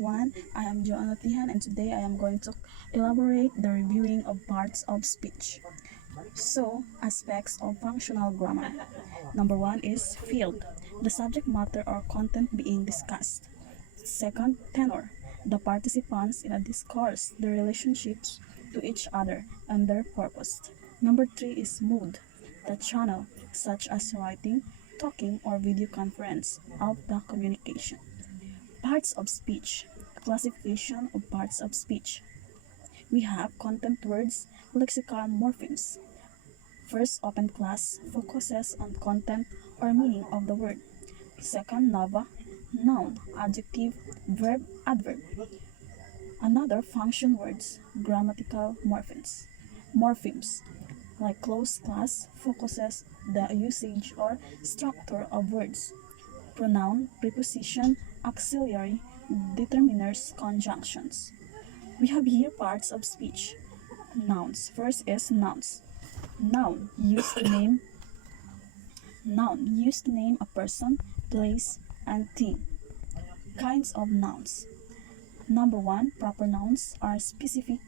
everyone, I am Joanna Tihan and today I am going to elaborate the reviewing of parts of speech. So, aspects of functional grammar. Number one is field, the subject matter or content being discussed. Second, tenor, the participants in a discourse, the relationships to each other and their purpose. Number three is mood, the channel, such as writing, talking, or video conference of the communication. Parts of speech. Classification of parts of speech. We have content words, lexical morphemes. First, open class focuses on content or meaning of the word. Second, nova, noun, adjective, verb, adverb. Another, function words, grammatical morphemes. Morphemes, like closed class, focuses the usage or structure of words. Pronoun, preposition, auxiliary, determiners, conjunctions. We have here parts of speech. Nouns. First is nouns. Noun used to name a person, place, and thing. Kinds of nouns. Number one, proper nouns are specific.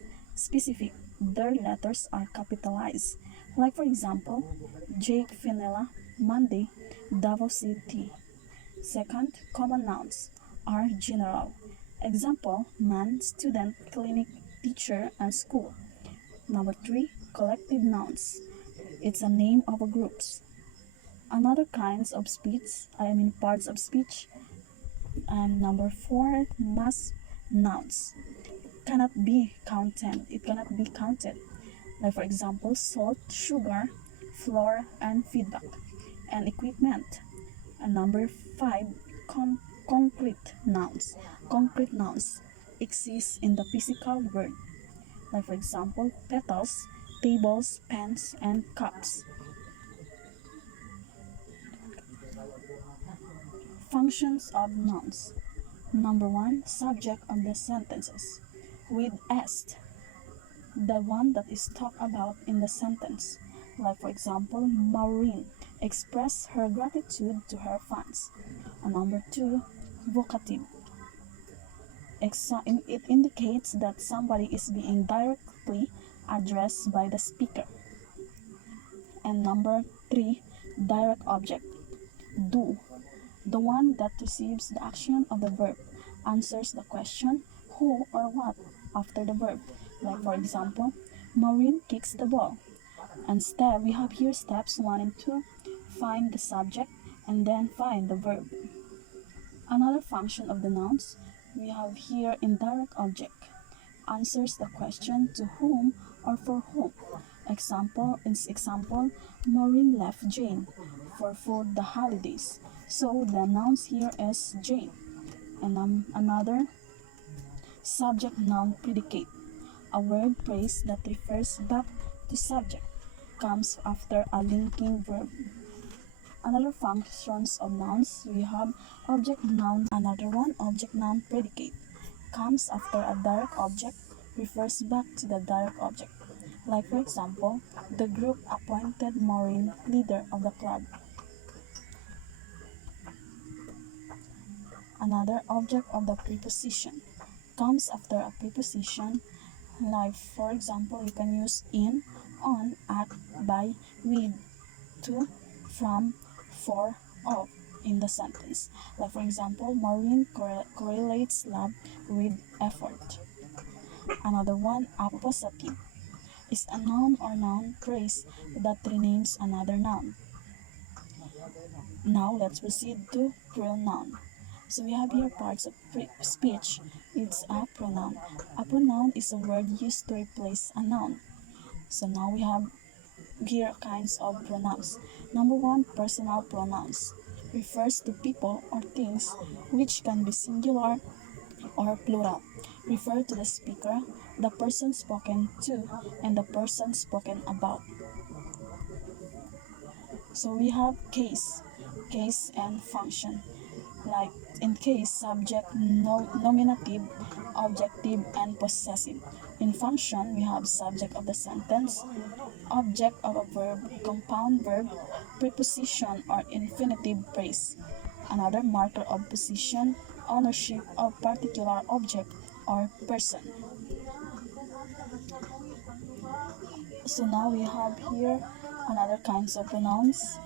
Their letters are capitalized. Like for example, Jake Vanilla, Monday, Davos City. Second, common nouns are general. Example, man, student, clinic, teacher, and school. Number three, collective nouns. It's a name of a groups. Another kinds of speech, parts of speech. Number four, mass nouns. It cannot be counted. Like for example, salt, sugar, flour, and feedback. And equipment. And number five, concrete nouns. Concrete nouns exist in the physical world. Like for example, petals, tables, pens, and cups. Functions of nouns. Number one, subject of the sentences. With est, the one that is talked about in the sentence. Like for example, Maureen expressed her gratitude to her fans. And number two, vocative. It indicates that somebody is being directly addressed by the speaker. And number three, direct object. Do, the one that receives the action of the verb, answers the question who or what after the verb. Like for example, Maureen kicks the ball. And we have here steps 1 and 2. Find the subject and then find the verb. Another function of the nouns, we have here indirect object. Answers the question to whom or for whom. Example, Maureen left Jane for the holidays. So the nouns here is Jane. And another, subject noun predicate. A word phrase that refers back to subject comes after a linking verb. Another functions of nouns, we have object noun. Another one, object noun predicate, comes after a direct object, refers back to the direct object. Like for example, the group appointed Maureen leader of the club. Another, object of the preposition, comes after a preposition. Like for example, you can use in, on, at, by, with, to, from, for, of in the sentence. Like for example, Maureen correlates love with effort. Another one, appositive, is a noun or noun phrase that renames another noun. Now let's proceed to pronoun. So we have here parts of speech. It's a pronoun. A pronoun is a word used to replace a noun. So now we have here kinds of pronouns. Number one, personal pronouns. Refers to people or things which can be singular or plural. Refer to the speaker, the person spoken to, and the person spoken about. So we have case and function. Like in case, subject, nominative, objective, and possessive. In function, we have subject of the sentence, object of a verb, compound verb, preposition or infinitive phrase. Another, marker of position, ownership of particular object or person. So now we have here another kinds of pronouns.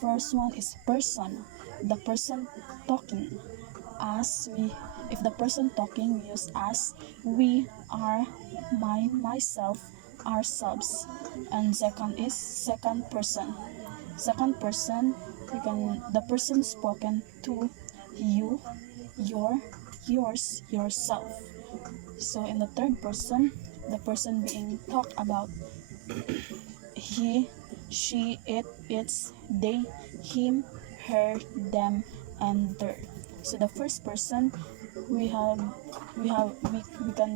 First one is person, the person talking. As we, if the person talking, we use as, we, are, mine, myself, ourselves. And second is second person. Second person, the person spoken to, you, your, yours, yourself. So in the third person, the person being talked about, he, she, it, its, they, him, her, them, and their. So the first person, we can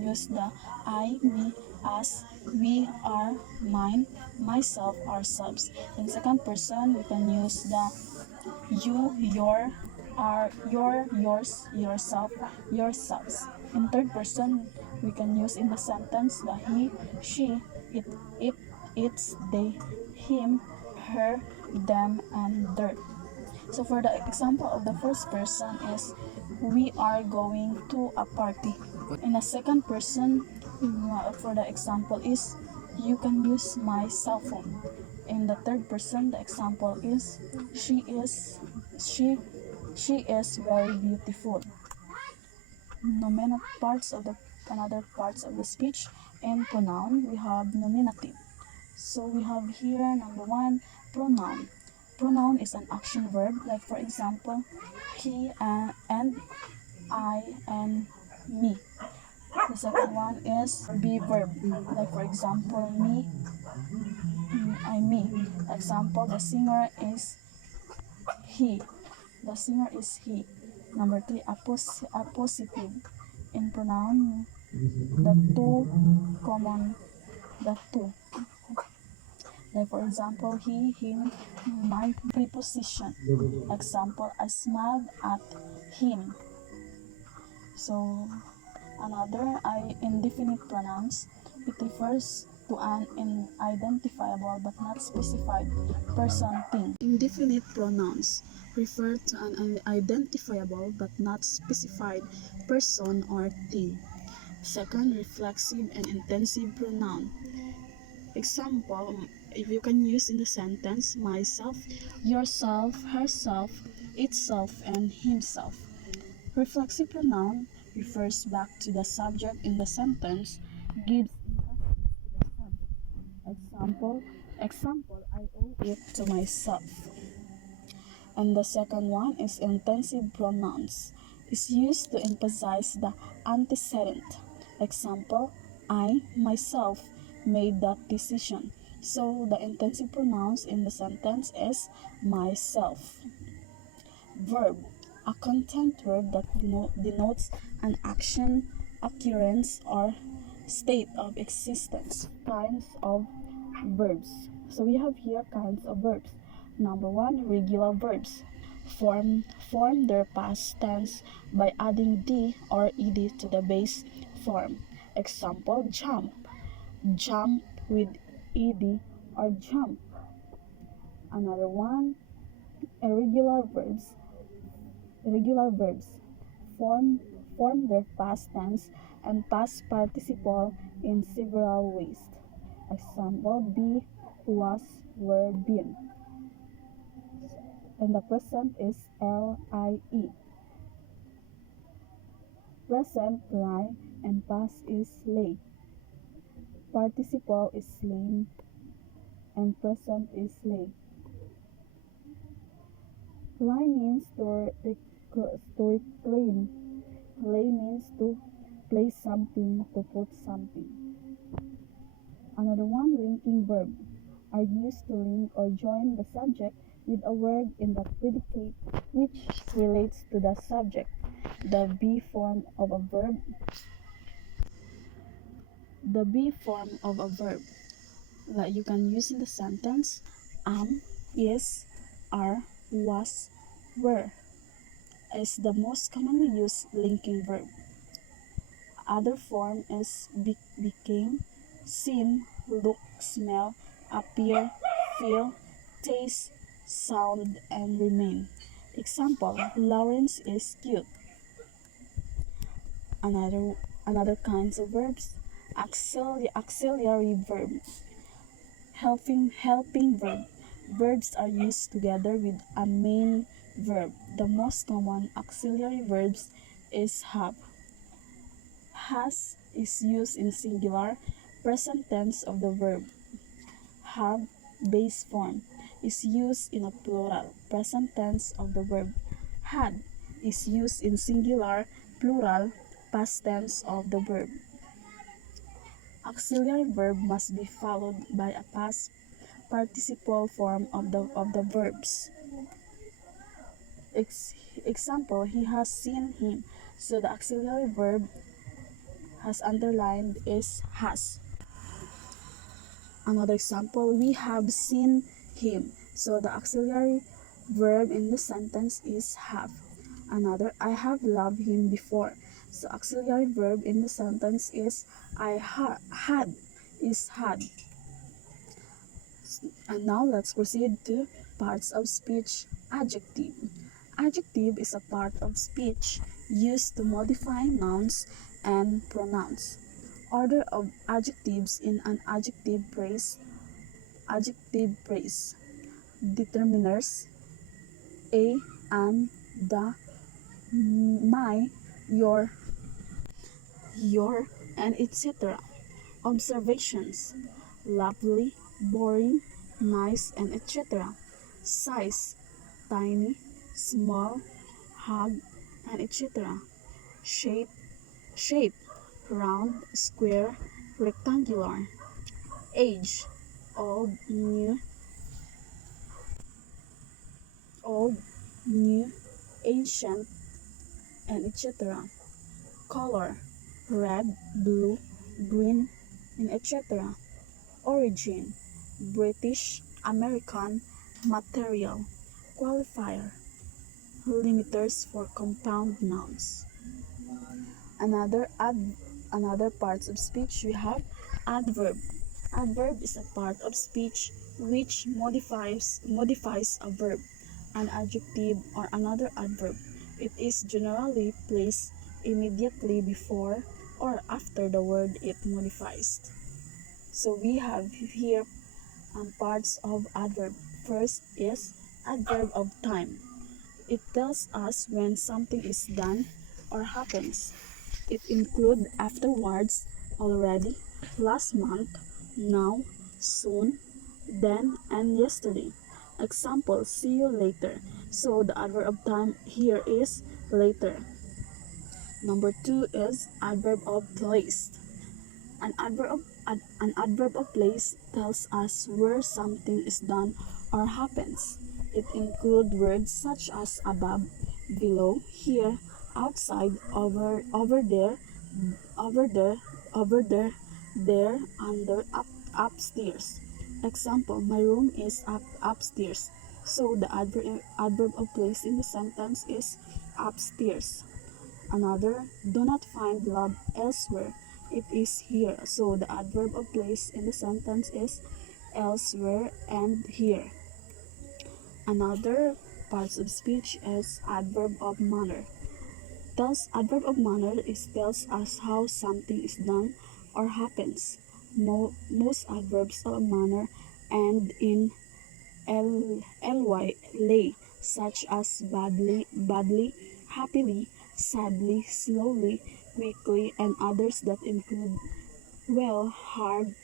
use the I, me, us, we, are, mine, myself, ourselves. In second person, we can use the you, your, are, your, yours, yourself, yourselves. In third person, we can use in the sentence the he, she, it, its, they, him, her, them, and their. So for the example of the first person is, we are going to a party. In the second person, for the example is, you can use my cell phone. In the third person, the example is, she is very beautiful. Nominative parts of the another parts of the speech. And pronoun, we have nominative. So we have here number one, pronoun. Pronoun is an action verb, like for example, he and I and me. The second one is be verb, like for example, me, me. Example, the singer is he. The singer is he. Number three, appositive. In pronoun, the two common, the two. Like for example, he, him, my preposition. Example, I smiled at him. So another indefinite pronouns, it refers to an identifiable but not specified person, thing. Indefinite pronouns refer to an identifiable but not specified person or thing. Second, reflexive and intensive pronoun. Example, if you can use in the sentence, myself, yourself, herself, itself, and himself. Reflexive pronoun refers back to the subject in the sentence, gives example, I owe it to myself. And the second one is intensive pronouns. It's used to emphasize the antecedent. Example, I, myself, made that decision. So the intensive pronouns in the sentence is myself. Verb, a content word that denotes an action, occurrence, or state of existence. Kinds of verbs. So we have here kinds of verbs. Number one, regular verbs. Form their past tense by adding d or ed to the base form. Example, jump. Jump with ed or jump. Another one, irregular verbs. Irregular verbs form their past tense and past participle in several ways. Example, be, was, were, been. And the present is lie. Present, lie, and past is lay. Participle is slain and present is lay. Lie means to reclaim. Lay means to place something, to put something. Another one, linking verb, are used to link or join the subject with a word in the predicate which relates to the subject. The be form of a verb. The be form of a verb that you can use in the sentence, am, is, are, was, were, is the most commonly used linking verb. Other form is became, seem, look, smell, appear, feel, taste, sound, and remain. Example, Lawrence is cute. Another kinds of verbs. Auxiliary verb. Helping verb. Verbs are used together with a main verb. The most common auxiliary verbs is have. Has is used in singular present tense of the verb. Have base form is used in a plural present tense of the verb. Had is used in singular plural past tense of the verb. Auxiliary verb must be followed by a past participle form of the verbs. Example, he has seen him. So the auxiliary verb has underlined is has. Another example, we have seen him. So the auxiliary verb in the sentence is have. Another, I have loved him before. So auxiliary verb in the sentence is had is had. And now let's proceed to parts of speech. Adjective. Adjective is a part of speech used to modify nouns and pronouns. Order of adjectives in an adjective phrase. Adjective phrase. Determiners. A, and, the, my, your, and etc. Observations. Lovely, boring, nice, and etc. Size. Tiny, small, hug, and etc. Shape. Round, square, rectangular. Age. Old, new, ancient, and etc. Color. Red, blue, green, and etc. Origin. British, American, material. Qualifier. Limiters for compound nouns. Another parts of speech we have adverb. Adverb is a part of speech which modifies a verb, an adjective, or another adverb. It is generally placed immediately before or after the word it modifies. So we have here parts of adverb. First is adverb of time. It tells us when something is done or happens. It includes afterwards, already, last month, now, soon, then, and yesterday. Example, see you later. So the adverb of time here is later. Number 2 is adverb of place. An adverb of place tells us where something is done or happens. It includes words such as above, below, here, outside, over there, over there, under, upstairs. Example, my room is upstairs. So the adverb of place in the sentence is upstairs. Another, do not find love elsewhere. It is here. So the adverb of place in the sentence is elsewhere and here. Another parts of speech is adverb of manner. Thus, adverb of manner tells us how something is done or happens. Most adverbs of manner end in ly, such as badly, happily, sadly, slowly, quickly, and others that include well, hard,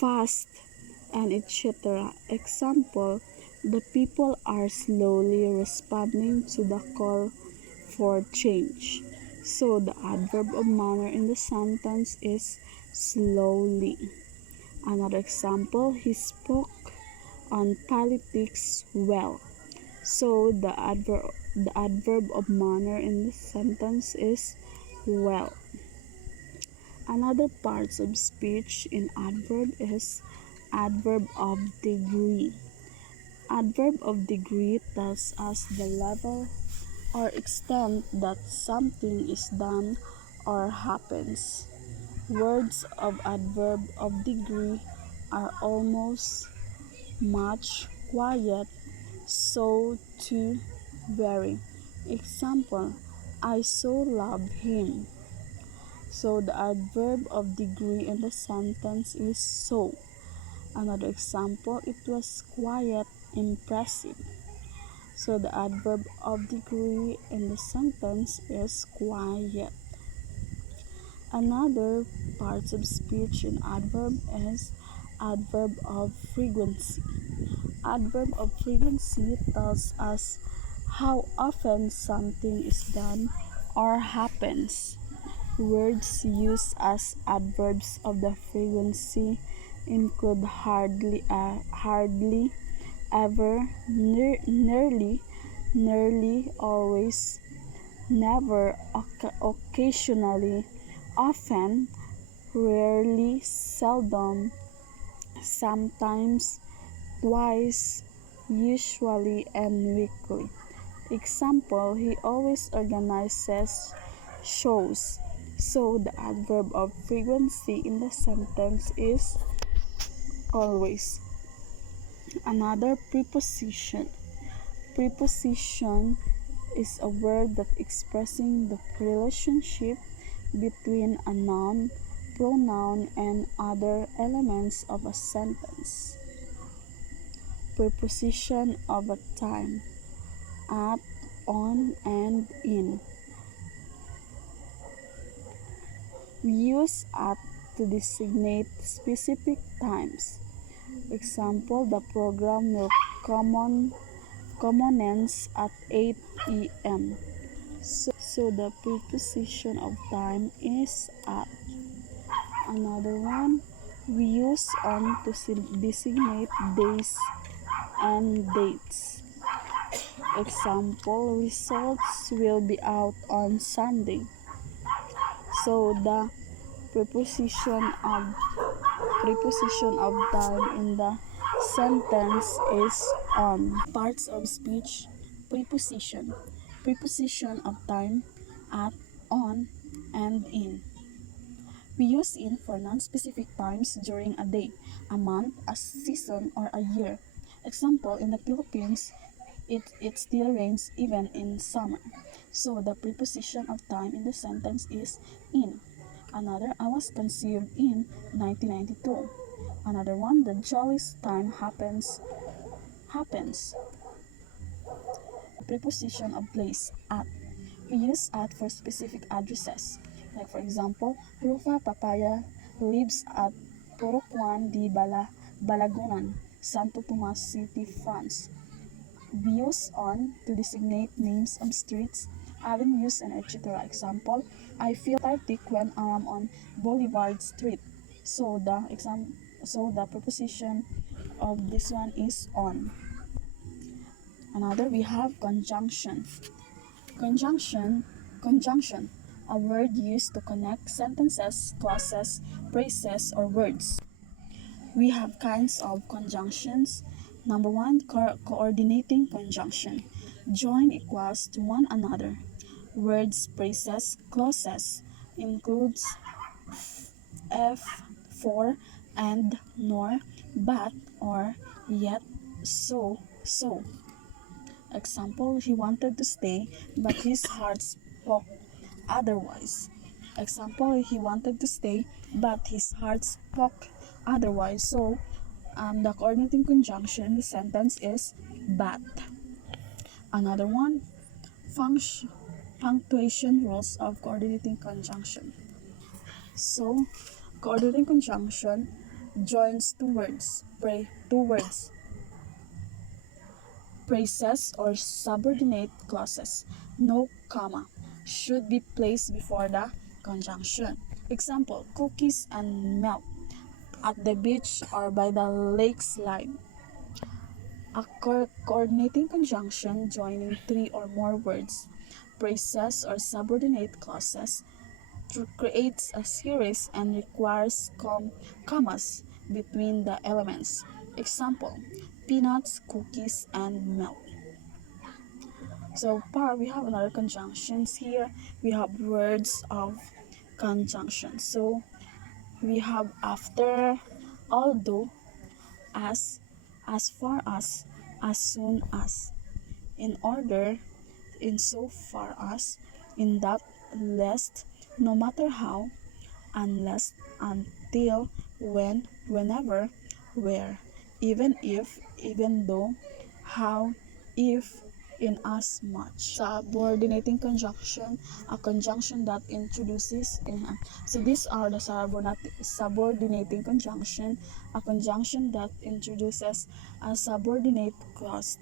fast, and etc. Example, the people are slowly responding to the call for change. So the adverb of manner in the sentence is slowly. Another example, he spoke on politics well. So the adverb of manner in the sentence is well. Another parts of speech in adverb is adverb of degree. Adverb of degree tells us the level or extent that something is done or happens. Words of adverb of degree are almost, much, quiet, so, to, very. Example, I so love him. So the adverb of degree in the sentence is so. Another example, it was quiet, impressive. So the adverb of degree in the sentence is quiet. Another part of speech in adverb is adverb of frequency. Adverb of frequency tells us how often something is done or happens. Words used as adverbs of the frequency include hardly, ever, nearly, always, never, occasionally, often, rarely, seldom, sometimes, twice, usually, and weekly. Example, he always organizes shows. So the adverb of frequency in the sentence is always. Another preposition. Preposition is a word that expressing the relationship between a noun, pronoun, and other elements of a sentence. Preposition of a time: at, on, and in. We use at to designate specific times. Example, the program will commence at 8 p.m. So the preposition of time is at. Another one, we use on to designate days and dates. Example, results will be out on Sunday. So the preposition of time in the sentence is on. Parts of speech: preposition. Preposition of time: at, on, and in. We use in for non-specific times during a day, a month, a season, or a year. Example, in the Philippines, it still rains even in summer. So the preposition of time in the sentence is in. Another, I was conceived in 1992. Another one, the jolliest time happens. Preposition of place: at. We use at for specific addresses. Like for example, Rufa Papaya lives at Porocuan di Balagunan, Santo Tomas City, France. We use on to designate names of streets, avenues, and etc. Example, I feel cathartic when I am on Boulevard Street. So the preposition of this one is on. Another, we have conjunction. Conjunction, a word used to connect sentences, clauses, phrases, or words. We have kinds of conjunctions. Number one, coordinating conjunction. Join equals to one another. Words, phrases, clauses includes f, for, and, nor, but, or, yet, so. Example, he wanted to stay, but his heart spoke otherwise. Example, he wanted to stay, but his heart spoke otherwise. So, the coordinating conjunction in the sentence is but. Another one, punctuation rules of coordinating conjunction. So, coordinating conjunction joins two words, phrases or subordinate clauses. No comma should be placed before the conjunction. Example, cookies and milk at the beach or by the lakeside. A coordinating conjunction joining three or more words, phrases or subordinate clauses creates a series and requires commas between the elements. Example, peanuts, cookies, and milk. So far, we have another conjunctions here. We have words of conjunction. So we have after, although, as far as soon as, in order, in so far as, in that, lest, no matter how, unless, until, when, whenever, where, even if, even though, how, if, in as much. Subordinating conjunction, a conjunction that introduces so these are the subordinating conjunction, a conjunction that introduces a subordinate clause.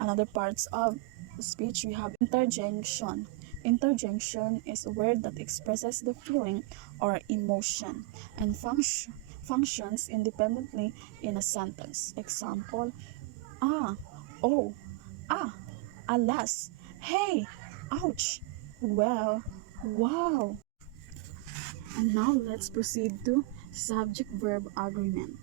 Another parts of speech, we have interjection. Interjection is a word that expresses the feeling or emotion and functions independently in a sentence. Example, ah, oh, ah, alas, hey, ouch, well, wow. And now let's proceed to subject-verb agreement.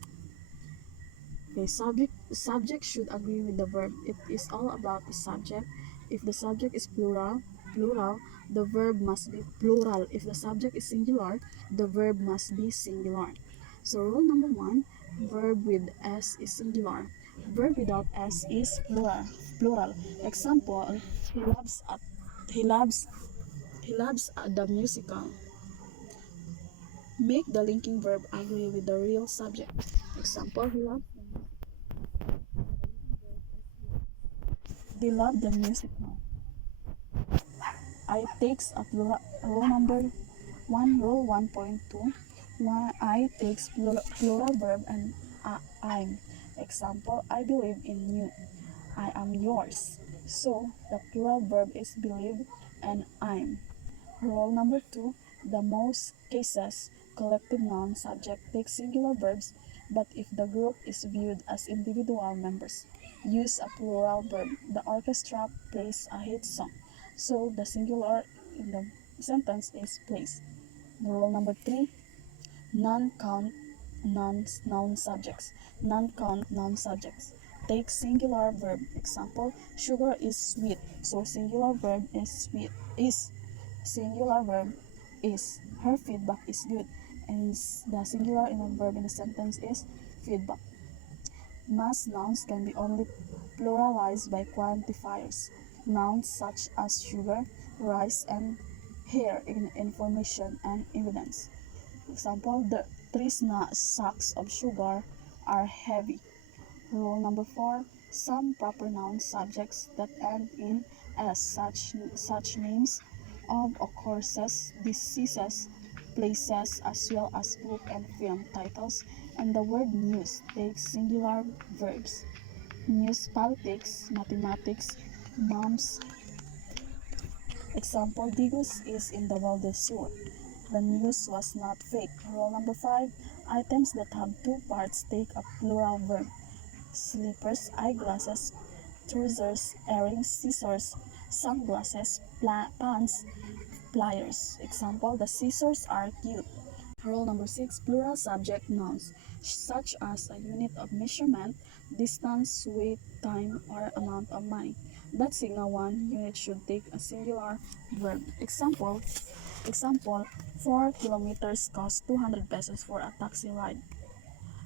Okay, subject should agree with the verb. It is all about the subject. If the subject is plural, the verb must be plural. If the subject is singular, the verb must be singular. So rule number 1, verb with s is singular. Verb without s is plural. Example, he loves at he loves he loves at the musical. Make the linking verb agree with the real subject. Example, he loves they love the music now. I takes a rule number 1, rule 1.2. I takes plural verb and I'm. Example, I believe in you. I am yours. So, the plural verb is believe and I'm. Rule number 2, the most cases, collective noun subject takes singular verbs, but if the group is viewed as individual members, use a plural verb. The orchestra plays a hit song, so the singular in the sentence is plays. Rule number 3, non-count noun subjects. Non-count noun subjects take singular verb. Example, sugar is sweet, so singular verb is sweet. Is singular verb is. Her feedback is good, and the singular in a verb in the sentence is feedback. Mass nouns can be only pluralized by quantifiers. Nouns such as sugar, rice, and hair in information and evidence. Example, the 3 sacks of sugar are heavy. Rule number 4, some proper noun subjects that end in s, such names of courses, diseases, places, as well as book and film titles, and the word news takes singular verbs. News, politics, mathematics, moms. Example, Digos is in the Val del Sur. The news was not fake. Rule number 5, items that have two parts take a plural verb. Slippers, eyeglasses, trousers, earrings, scissors, sunglasses, pants, pliers. Example, the scissors are cute. Rule number 6, plural subject nouns, such as a unit of measurement, distance, weight, time, or amount of money. That signal one unit should take a singular verb. Example, 4 kilometers cost 200 pesos for a taxi ride.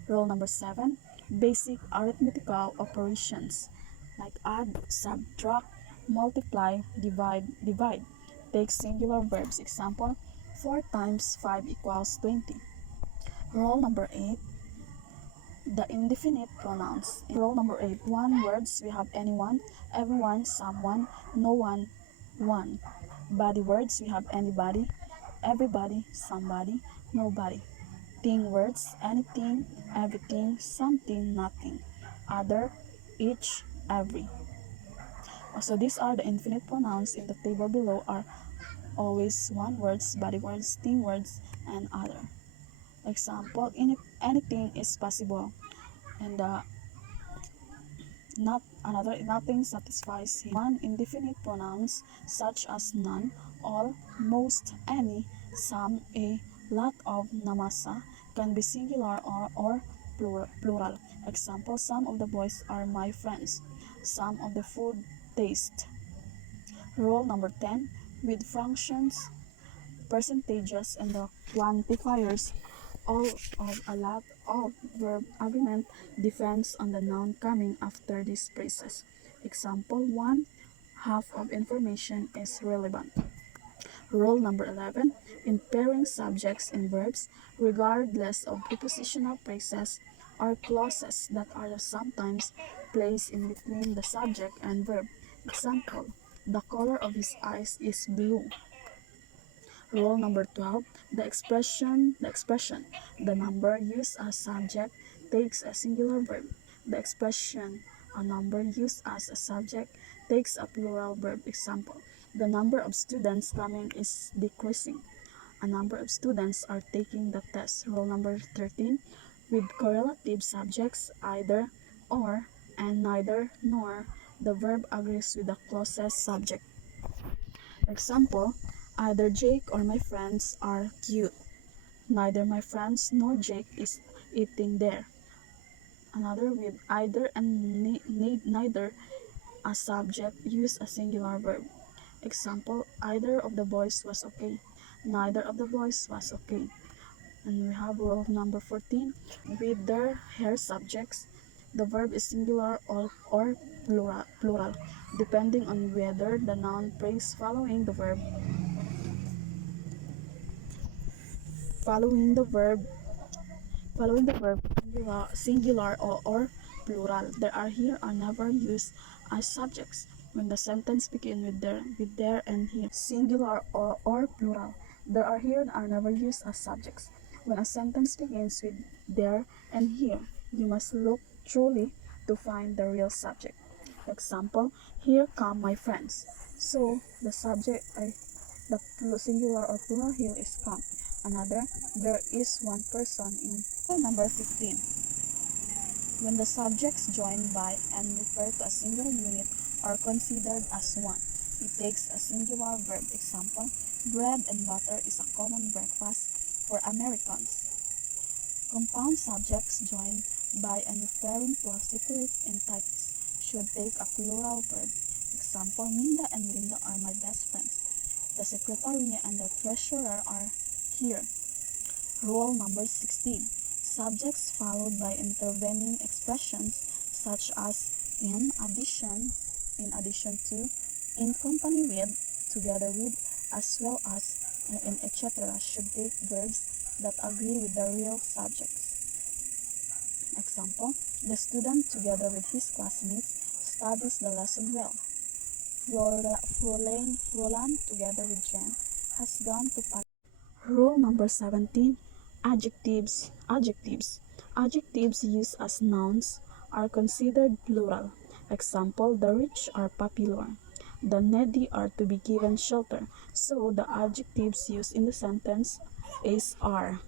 Rule number 7, basic arithmetical operations like add, subtract, multiply, divide. Take singular verbs. Example, 4 times 5 equals 20. Rule number 8, the indefinite pronouns. In rule number 8, one words, we have anyone, everyone, someone, no one, one. Body words, we have anybody, everybody, somebody, nobody. thing, words, anything, everything, something, nothing, other, each, every. So these are the infinite pronouns in the table below are always one words, body words, thing words, and other. Example, anything is possible, and nothing satisfies him. One indefinite pronouns such as none, all, most, any, some, a, lot of, namasa can be singular or plural. Example, some of the boys are my friends. Some of the food taste. Rule number 10, with functions, percentages, and the quantifiers, all of a lot of verb agreement depends on the noun coming after these phrases. Example 1, half of information is relevant. Rule number 11, in pairing subjects and verbs, regardless of prepositional phrases or clauses that are sometimes placed in between the subject and verb. Example, the color of his eyes is blue. Rule number 12, the number used as subject takes a singular verb. The expression, a number used as a subject takes a plural verb. Example, the number of students coming is decreasing. A number of students are taking the test. Rule number 13, with correlative subjects, either, or, and neither, nor, the verb agrees with the closest subject. Example, either Jake or my friends are cute. Neither my friends nor Jake is eating there. Another, with either and neither a subject, use a singular verb. Example, either of the boys was okay. Neither of the boys was okay. And we have rule number 14. With their hair subjects, the verb is singular or plural, depending on whether the noun phrase following the verb singular or plural. There are here are never used as subjects when the sentence begins with their and here, singular or plural. There are here are never used as subjects when a sentence begins with there and here. You must look truly to find the real subject. Example, here come my friends. So the subject, the singular or plural here is come. Another, there is one person in. Number 15. When the subjects joined by and refer to a single unit are considered as one, it takes a singular verb. Example, bread and butter is a common breakfast for Americans. Compound subjects joined by and referring to a separate entities should take a plural verb. Example, Minda and Linda are my best friends. The secretary and the treasurer are here. Rule number 16. Subjects followed by intervening expressions such as in addition to, in company with, together with, as well as, and etc. should take verbs that agree with the real subjects. Example, the student together with his classmates studies the lesson well. Frolan together with Jen has gone to Paris. Rule number 17, adjectives. Adjectives used as nouns are considered plural. Example, the rich are popular. The needy are to be given shelter. So the adjectives used in the sentence is are.